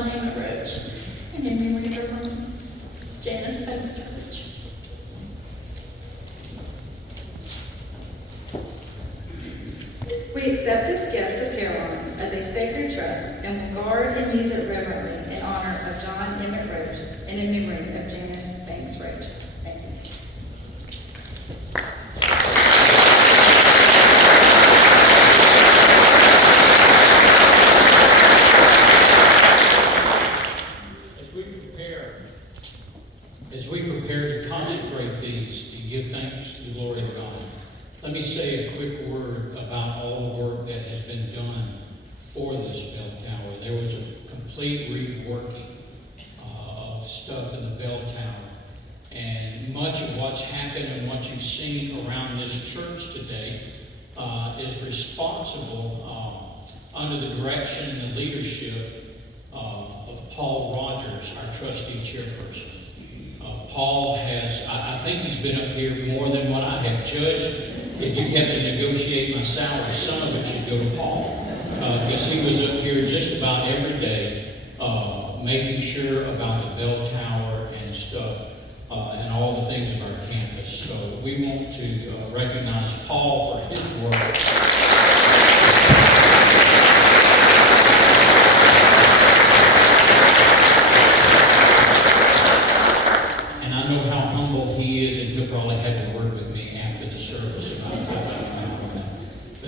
John Emmett Roach, and in memory of her mom, Janice Banks Roach. We accept this gift of Caroline's as a sacred trust and will guard and use it reverently in honor of John Emmett Roach and in memory of Janice Banks Roach. Thank you. As we prepare to consecrate these, to give thanks to the glory of God, let me say a quick word about all the work that has been done for this bell tower. There was a complete reworking of stuff in the bell tower. And much of what's happened and what you've seen around this church today is responsible under the direction and the leadership of Paul Rogers, our trustee chairperson. Paul has, I think he's been up here more than what I have. Judge, if you have to negotiate my salary, some of it should go to Paul. Because he was up here just about every day making sure about the bell tower and stuff and all the things of our campus. So we want to recognize Paul for his work.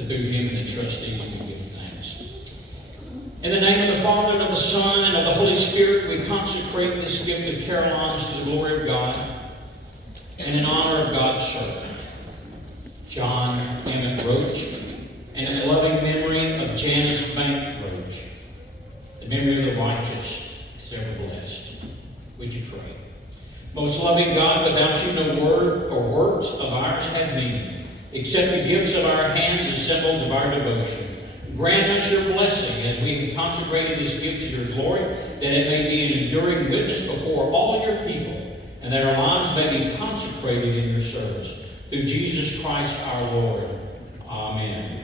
Through him and the trustees, we give thanks. In the name of the Father, and of the Son, and of the Holy Spirit, we consecrate this gift of Caroline's to the glory of God and in honor of God's servant, John Emmett Roach, and in the loving memory of Janice Banks Roach. The memory of the righteous is ever blessed. Would you pray? Most loving God, without you no word or words of ours have meaning. Accept the gifts of our hands as symbols of our devotion. Grant us your blessing as we have consecrated this gift to your glory, that it may be an enduring witness before all your people, and that our lives may be consecrated in your service. Through Jesus Christ our Lord. Amen.